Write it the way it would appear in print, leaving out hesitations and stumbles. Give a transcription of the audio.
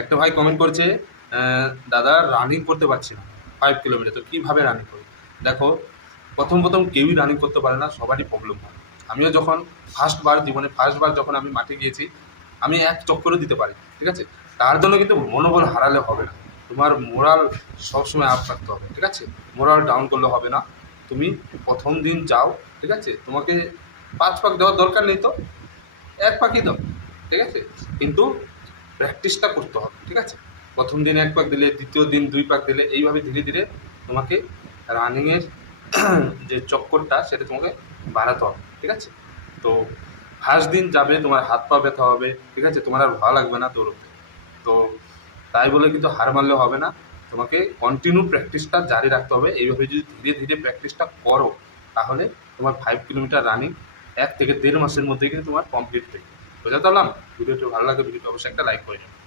একটা ভাই কমেন্ট করছে, দাদা রানিং করতে পারছি না 5 কিলোমিটার, তো কীভাবে রানিং করি? দেখো, প্রথম প্রথম কেউই রানিং করতে পারে না, সবারই প্রবলেম হয়। আমিও যখন জীবনে ফার্স্টবার যখন আমি মাঠে গিয়েছি, আমি এক চক্করও দিতে পারি, ঠিক আছে? তার জন্য কিন্তু মনোবল হারালে হবে না, তোমার মোরাল সবসময় আপ রাখতে হবে, ঠিক আছে? মোরাল ডাউন করলে হবে না। তুমি প্রথম দিন যাও, ঠিক আছে? তোমাকে 5 পাক দেওয়ার দরকার নেই, তো 1 পাকই দাও, ঠিক আছে? কিন্তু প্র্যাকটিসটা করতে হবে, ঠিক আছে? প্রথম দিন 1 পাক দিলে, দ্বিতীয় দিন 2 পাক দিলে, এইভাবে ধীরে ধীরে তোমাকে রানিংয়ের যে চক্করটা সেটা তোমাকে বাড়াতে হবে, ঠিক আছে? তো ফার্স্ট দিন যাবে, তোমার হাত পা ব্যথা হবে, ঠিক আছে? তোমার আর ভালো লাগবে না দৌড়তে। তো তাই বলে কিন্তু হার মারলে হবে না, তোমাকে কন্টিনিউ প্র্যাকটিসটা জারি রাখতে হবে। এইভাবে যদি ধীরে ধীরে প্র্যাকটিসটা করো, তাহলে তোমার 5 কিলোমিটার রানিং 1 থেকে 1.5 মাসের মধ্যে কিন্তু তোমার কমপ্লিট হয়ে যাবে। বোঝাতে পারলাম? ভিডিওটি ভালো লাগে, ভিডিওটি অবশ্যই একটা লাইক করে নিও।